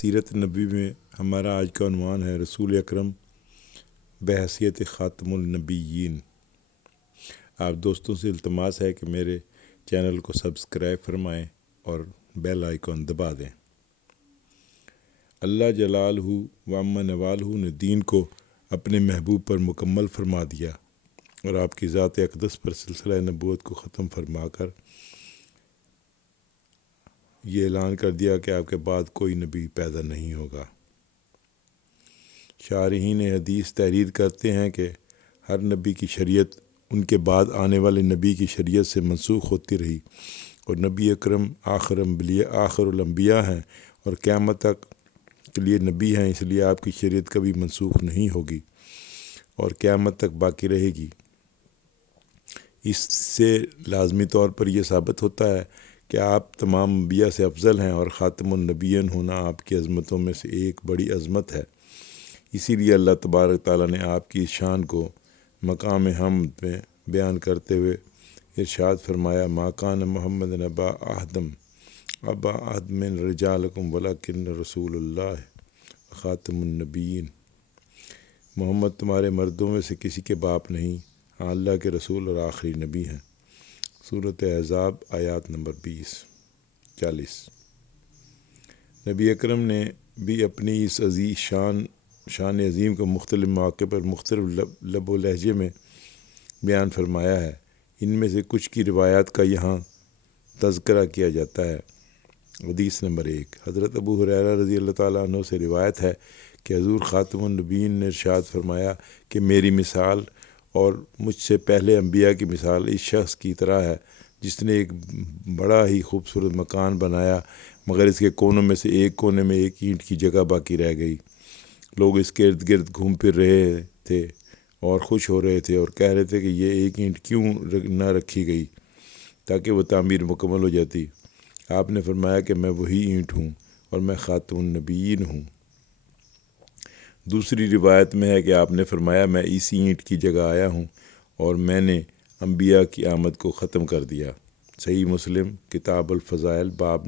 سیرت نبی میں ہمارا آج کا عنوان ہے رسول اکرم بحیثیت خاتم النبیین۔ آپ دوستوں سے التماس ہے کہ میرے چینل کو سبسکرائب فرمائیں اور بیل آئیکن دبا دیں۔ اللہ جلالہ و عم نوالہ نے دین کو اپنے محبوب پر مکمل فرما دیا اور آپ کی ذات اقدس پر سلسلہ نبوت کو ختم فرما کر یہ اعلان کر دیا کہ آپ کے بعد کوئی نبی پیدا نہیں ہوگا۔ شارحین حدیث تحریر کرتے ہیں کہ ہر نبی کی شریعت ان کے بعد آنے والے نبی کی شریعت سے منسوخ ہوتی رہی اور نبی اکرم آخر الانبیاء ہیں اور قیامت تک کے لیے نبی ہیں، اس لیے آپ کی شریعت کبھی منسوخ نہیں ہوگی اور قیامت تک باقی رہے گی۔ اس سے لازمی طور پر یہ ثابت ہوتا ہے کہ آپ تمام انبیاء سے افضل ہیں اور خاتم النبیین ہونا آپ کی عظمتوں میں سے ایک بڑی عظمت ہے۔ اسی لیے اللہ تبارک تعالیٰ نے آپ کی شان کو مقام حمد میں بیان کرتے ہوئے ارشاد فرمایا، ما کان محمد ابا احد من رجالکم ولکن رسول اللہ خاتم النبیین۔ محمد تمہارے مردوں میں سے کسی کے باپ نہیں، ہاں اللہ کے رسول اور آخری نبی ہیں۔ سورۃ احزاب آیات نمبر 40۔ نبی اکرم نے بھی اپنی اس عزیز شان عظیم کو مختلف مواقع پر مختلف لب و لہجے میں بیان فرمایا ہے۔ ان میں سے کچھ کی روایات کا یہاں تذکرہ کیا جاتا ہے۔ حدیث نمبر 1، حضرت ابو ہریرہ رضی اللہ تعالیٰ عنہ سے روایت ہے کہ حضور خاتم النبیین نے ارشاد فرمایا کہ میری مثال اور مجھ سے پہلے انبیاء کی مثال اس شخص کی طرح ہے جس نے ایک بڑا ہی خوبصورت مکان بنایا، مگر اس کے کونوں میں سے ایک کونے میں ایک اینٹ کی جگہ باقی رہ گئی۔ لوگ اس کے ارد گرد گھوم پھر رہے تھے اور خوش ہو رہے تھے اور کہہ رہے تھے کہ یہ ایک اینٹ کیوں نہ رکھی گئی تاکہ وہ تعمیر مکمل ہو جاتی۔ آپ نے فرمایا کہ میں وہی اینٹ ہوں اور میں خاتم النبیین ہوں۔ دوسری روایت میں ہے کہ آپ نے فرمایا میں اسی اینٹ کی جگہ آیا ہوں اور میں نے انبیاء کی آمد کو ختم کر دیا۔ صحیح مسلم کتاب الفضائل باب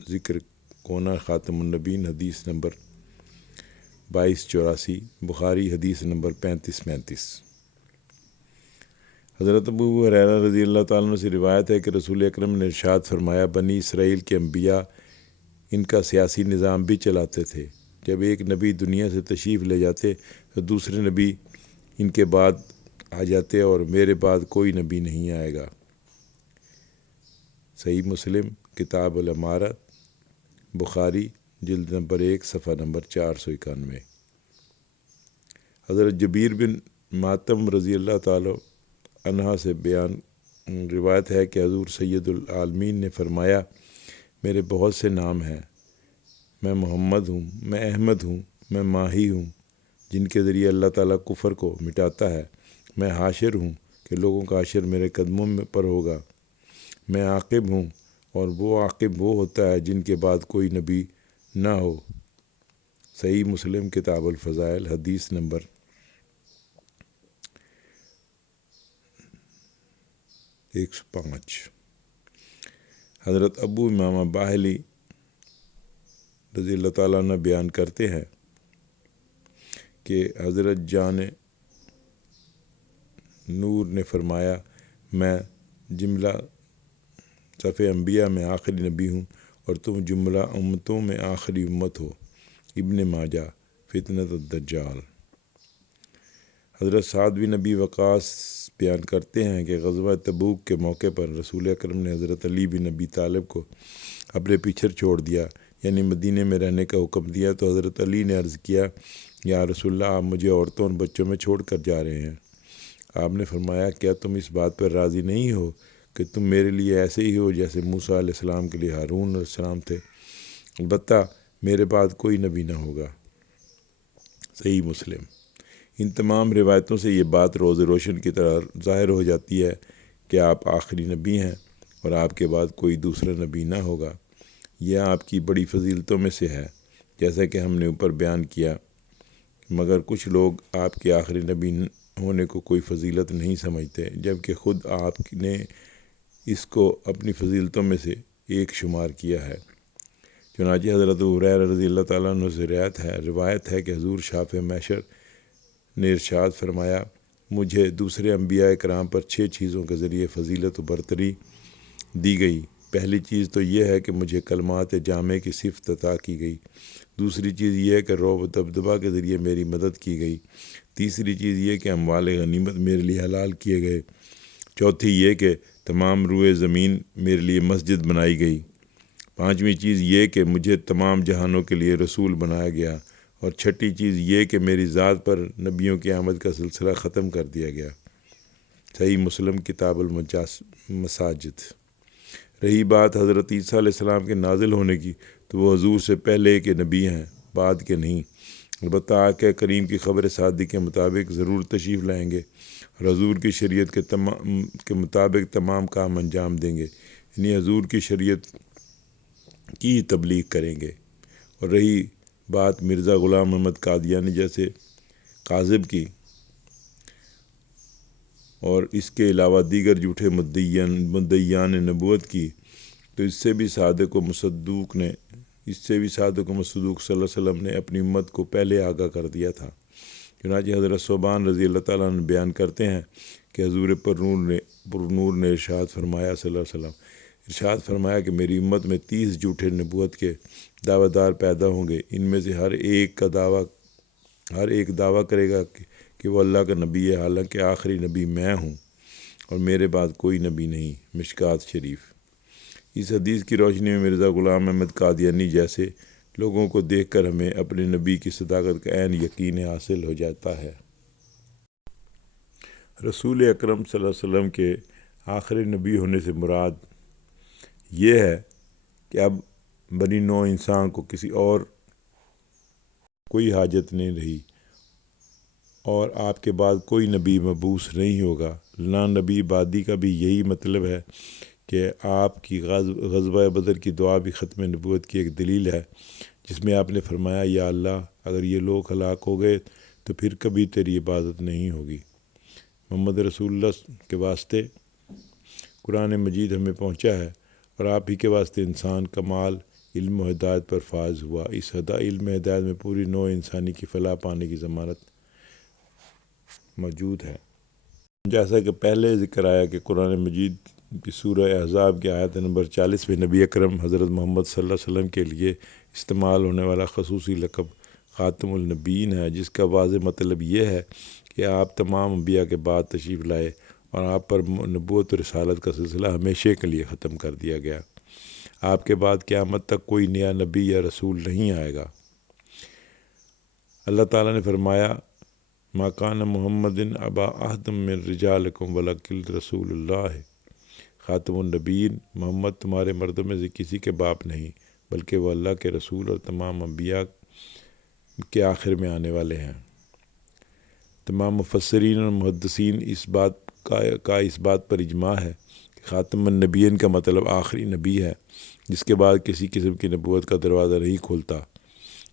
ذکر کونا خاتم النبیین حدیث نمبر 2284، بخاری حدیث نمبر 3535۔ حضرت ابو ہریرہ رضی اللہ تعالیٰ عنہ سے روایت ہے کہ رسول اکرم نے ارشاد فرمایا، بنی اسرائیل کے انبیاء ان کا سیاسی نظام بھی چلاتے تھے۔ جب ایک نبی دنیا سے تشریف لے جاتے تو دوسرے نبی ان کے بعد آ جاتے اور میرے بعد کوئی نبی نہیں آئے گا۔ صحیح مسلم کتاب الامارات بخاری جلد نمبر 1 صفحہ نمبر 491۔ حضرت جبیر بن ماتم رضی اللہ تعالی عنہ سے روایت ہے کہ حضور سید العالمین نے فرمایا، میرے بہت سے نام ہیں، میں محمد ہوں، میں احمد ہوں، میں ماہی ہوں جن کے ذریعے اللہ تعالیٰ کفر کو مٹاتا ہے، میں حاشر ہوں کہ لوگوں کا حشر میرے قدموں پر ہوگا، میں عاقب ہوں اور وہ عاقب وہ ہوتا ہے جن کے بعد کوئی نبی نہ ہو۔ صحیح مسلم کتاب الفضائل حدیث نمبر 105۔ حضرت ابو امامہ باہلی رضی اللہ تعالیٰ عنہ بیان کرتے ہیں کہ حضرت جان نور نے فرمایا، میں جملہ صف انبیاء میں آخری نبی ہوں اور تم جملہ امتوں میں آخری امت ہو۔ ابن ماجہ فتنۃ الدجال۔ حضرت سعد بن ابی وقاص بیان کرتے ہیں کہ غزوہ تبوک کے موقع پر رسول اکرم نے حضرت علی بن ابی طالب کو اپنے پیچھے چھوڑ دیا، یعنی مدینے میں رہنے کا حکم دیا، تو حضرت علی نے عرض کیا، یا رسول اللہ، آپ مجھے عورتوں اور بچوں میں چھوڑ کر جا رہے ہیں۔ آپ نے فرمایا، کیا تم اس بات پر راضی نہیں ہو کہ تم میرے لیے ایسے ہی ہو جیسے موسیٰ علیہ السلام کے لیے ہارون علیہ السلام تھے، البتہ میرے بعد کوئی نبی نہ ہوگا۔ صحیح مسلم۔ ان تمام روایتوں سے یہ بات روز روشن کی طرح ظاہر ہو جاتی ہے کہ آپ آخری نبی ہیں اور آپ کے بعد کوئی دوسرا نبی نہ ہوگا۔ یہ آپ کی بڑی فضیلتوں میں سے ہے، جیسا کہ ہم نے اوپر بیان کیا، مگر کچھ لوگ آپ کے آخری نبی ہونے کو کوئی فضیلت نہیں سمجھتے، جبکہ خود آپ نے اس کو اپنی فضیلتوں میں سے ایک شمار کیا ہے۔ چنانچہ حضرت ہریرہ رضی اللہ تعالیٰ عنہ سے روایت ہے کہ حضور شافع محشر نے ارشاد فرمایا، مجھے دوسرے انبیاء کرام پر 6 چیزوں کے ذریعے فضیلت و برتری دی گئی۔ پہلی چیز تو یہ ہے کہ مجھے کلمات جامع کی صفت عطا کی گئی۔ دوسری چیز یہ ہے کہ رعب و دبدبہ کے ذریعے میری مدد کی گئی۔ تیسری چیز یہ کہ اموال غنیمت میرے لیے حلال کیے گئے۔ چوتھی یہ کہ تمام روئے زمین میرے لیے مسجد بنائی گئی۔ پانچویں چیز یہ کہ مجھے تمام جہانوں کے لیے رسول بنایا گیا۔ اور چھٹی چیز یہ کہ میری ذات پر نبیوں کی آمد کا سلسلہ ختم کر دیا گیا۔ صحیح مسلم کتاب المساجد۔ رہی بات حضرت عیسیٰ علیہ السلام کے نازل ہونے کی، تو وہ حضور سے پہلے کے نبی ہیں، بعد کے نہیں۔ البتہ آقا کریم کی خبر صادق کے مطابق ضرور تشریف لائیں گے اور حضور کی شریعت کے مطابق تمام کام انجام دیں گے، یعنی حضور کی شریعت کی تبلیغ کریں گے۔ اور رہی بات مرزا غلام محمد قادیانی جیسے کاذب کی اور اس کے علاوہ دیگر جھوٹے مدعیان نبوت کی، تو اس سے بھی صادق و مصدوق صلی اللہ علیہ وسلم نے اپنی امت کو پہلے آگاہ کر دیا تھا۔ چنانچہ حضرت ثوبان رضی اللہ تعالیٰ عنہ بیان کرتے ہیں کہ حضور پر نور نے ارشاد فرمایا صلی اللہ علیہ وسلم ارشاد فرمایا کہ میری امت میں 30 جھوٹے نبوت کے دعویٰ دار پیدا ہوں گے۔ ان میں سے ہر ایک دعویٰ کرے گا کہ وہ اللہ کا نبی ہے، حالانکہ آخری نبی میں ہوں اور میرے بعد کوئی نبی نہیں۔ مشکوٰۃ شریف۔ اس حدیث کی روشنی میں مرزا غلام احمد قادیانی جیسے لوگوں کو دیکھ کر ہمیں اپنے نبی کی صداقت کا عین یقین حاصل ہو جاتا ہے۔ رسول اکرم صلی اللہ علیہ وسلم کے آخری نبی ہونے سے مراد یہ ہے کہ اب بنی نوع انسان کو کسی اور کوئی حاجت نہیں رہی اور آپ کے بعد کوئی نبی مبعوث نہیں ہوگا۔ لا نبی بعدی کا بھی یہی مطلب ہے کہ آپ کی غزوہ بدر کی دعا بھی ختم نبوت کی ایک دلیل ہے، جس میں آپ نے فرمایا، یا اللہ اگر یہ لوگ ہلاک ہو گئے تو پھر کبھی تیری عبادت نہیں ہوگی۔ محمد رسول اللہ کے واسطے قرآن مجید ہمیں پہنچا ہے اور آپ ہی کے واسطے انسان کمال علم و ہدایت پر فائز ہوا۔ اس علم ہدایت میں پوری نوع انسانی کی فلاح پانے کی ضمانت موجود ہے۔ جیسا کہ پہلے ذکر آیا کہ قرآن مجید کی سورہ احزاب کی آیت نمبر 40 میں نبی اکرم حضرت محمد صلی اللہ علیہ وسلم کے لیے استعمال ہونے والا خصوصی لقب خاتم النبیین ہے، جس کا واضح مطلب یہ ہے کہ آپ تمام انبیاء کے بعد تشریف لائے اور آپ پر نبوت و رسالت کا سلسلہ ہمیشہ کے لیے ختم کر دیا گیا۔ آپ کے بعد قیامت تک کوئی نیا نبی یا رسول نہیں آئے گا۔ اللہ تعالیٰ نے فرمایا، ما کان محمد ابا احد من رجالکم ولکن رسول اللہ خاتم النبیین، محمد تمہارے مردوں میں سے کسی کے باپ نہیں بلکہ وہ اللہ کے رسول اور تمام انبیاء کے آخر میں آنے والے ہیں۔ تمام مفسرین اور محدثین اس بات پر اجماع ہے کہ خاتم النبیین کا مطلب آخری نبی ہے، جس کے بعد کسی قسم کی نبوت کا دروازہ نہیں کھولتا۔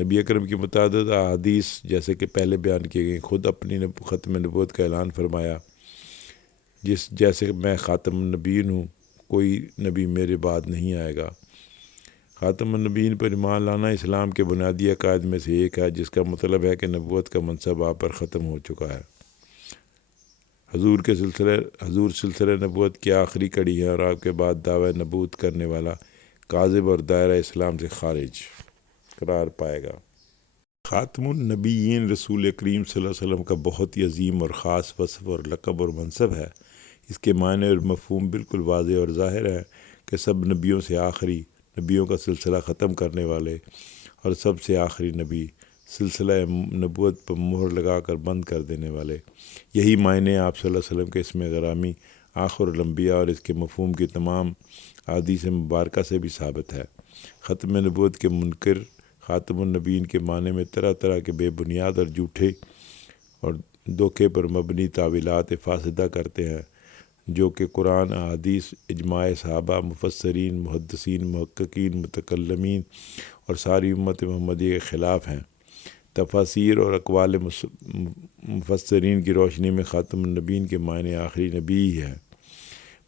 نبی اکرم کی متعدد احادیث جیسے کہ پہلے بیان کی گئی، خود اپنی ختم نبوت کا اعلان فرمایا، جیسے میں خاتم النبیین ہوں، کوئی نبی میرے بعد نہیں آئے گا۔ خاتم النبیین پر ایمان لانا اسلام کے بنیادی عقائد میں سے ایک ہے، جس کا مطلب ہے کہ نبوت کا منصب آپ پر ختم ہو چکا ہے۔ حضور سلسلہ نبوت کی آخری کڑی ہے اور آپ کے بعد دعوی نبوت کرنے والا کاذب اور دائرہ اسلام سے خارج قرار پائے گا۔ خاتم النبیین رسول کریم صلی اللہ علیہ وسلم کا بہت ہی عظیم اور خاص وصف اور لقب اور منصب ہے۔ اس کے معنی اور مفہوم بالکل واضح اور ظاہر ہے کہ سب نبیوں سے آخری، نبیوں کا سلسلہ ختم کرنے والے اور سب سے آخری نبی، سلسلہ نبوت پر مہر لگا کر بند کر دینے والے۔ یہی معنی آپ صلی اللہ علیہ وسلم کے اسم غرامی آخر الانبیاء اور اس کے مفہوم کی تمام احادیث مبارکہ سے بھی ثابت ہے۔ ختم نبوت کے منکر خاتم النبیین کے معنی میں طرح طرح کے بے بنیاد اور جھوٹے اور دھوکے پر مبنی تعویلات فاسدہ کرتے ہیں، جو کہ قرآن، احادیث، اجماع صحابہ، مفسرین، محدثین، محققین، متکلمین اور ساری امت محمدی کے خلاف ہیں۔ تفاسیر اور اقوال مفسرین کی روشنی میں خاتم النبیین کے معنی آخری نبی ہی ہے۔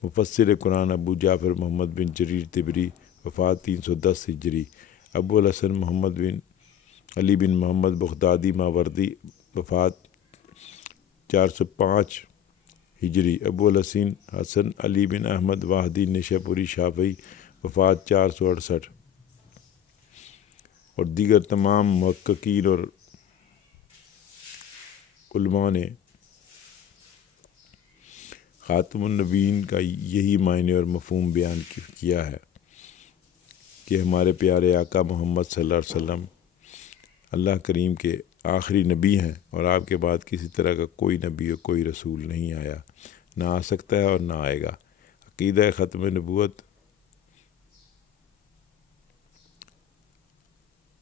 مفسر قرآن ابو جعفر محمد بن جریر طبری، وفات 310 ہجری، ابو الحسن محمد بن علی بن محمد بغدادی ماوردی وفات 405 ہجری۔ ابو الحسن حسن علی بن احمد واحدی نشاپوری شافعی وفات 468۔ اور دیگر تمام محققین اور علماء نے خاتم النبیین کا یہی معنی اور مفہوم بیان کیا ہے کہ ہمارے پیارے آقا محمد صلی اللہ علیہ وسلم اللہ کریم کے آخری نبی ہیں، اور آپ کے بعد کسی طرح کا کوئی نبی اور کوئی رسول نہیں آیا، نہ آ سکتا ہے اور نہ آئے گا۔ عقیدہ ختم نبوت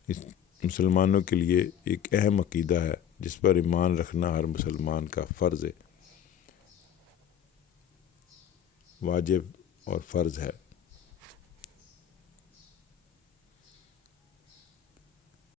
اس مسلمانوں کے لیے ایک اہم عقیدہ ہے جس پر ایمان رکھنا ہر مسلمان کا فرض ہے، واجب اور فرض ہے۔